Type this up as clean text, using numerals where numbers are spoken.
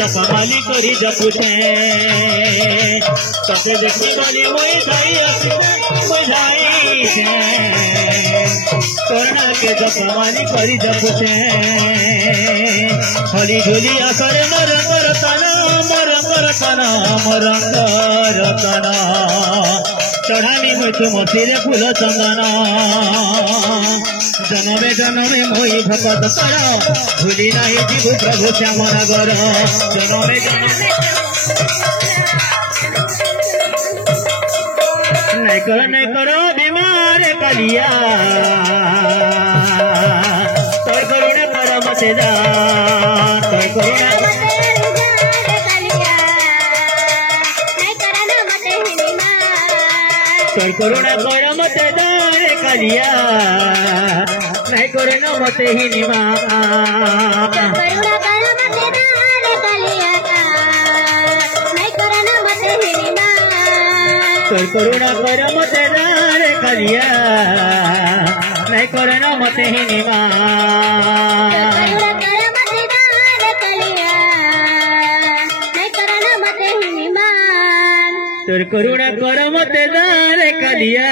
जकमाली करी जपुते तके देखी गली मोई धाई आसिते बुझाई कोरोना के जकमाली करी जपुते हली झुली आसरे मरंग रतन चढ़ानी मुझ मोतीरे फूल चंदन जनमे मोई भगत कर भूली नहीं जीव प्रभु श्याम नगर जनमे नहीं करो बीमार कलिया तोर करुणा कर मते जा तोर करुणा कर मते दारे कलिया नहीं करुणा मते ही निमा करुणा कर मते दारे कलिया नहीं करुणा मते ही निमा तोर करुणा कर मते दारे कलिया।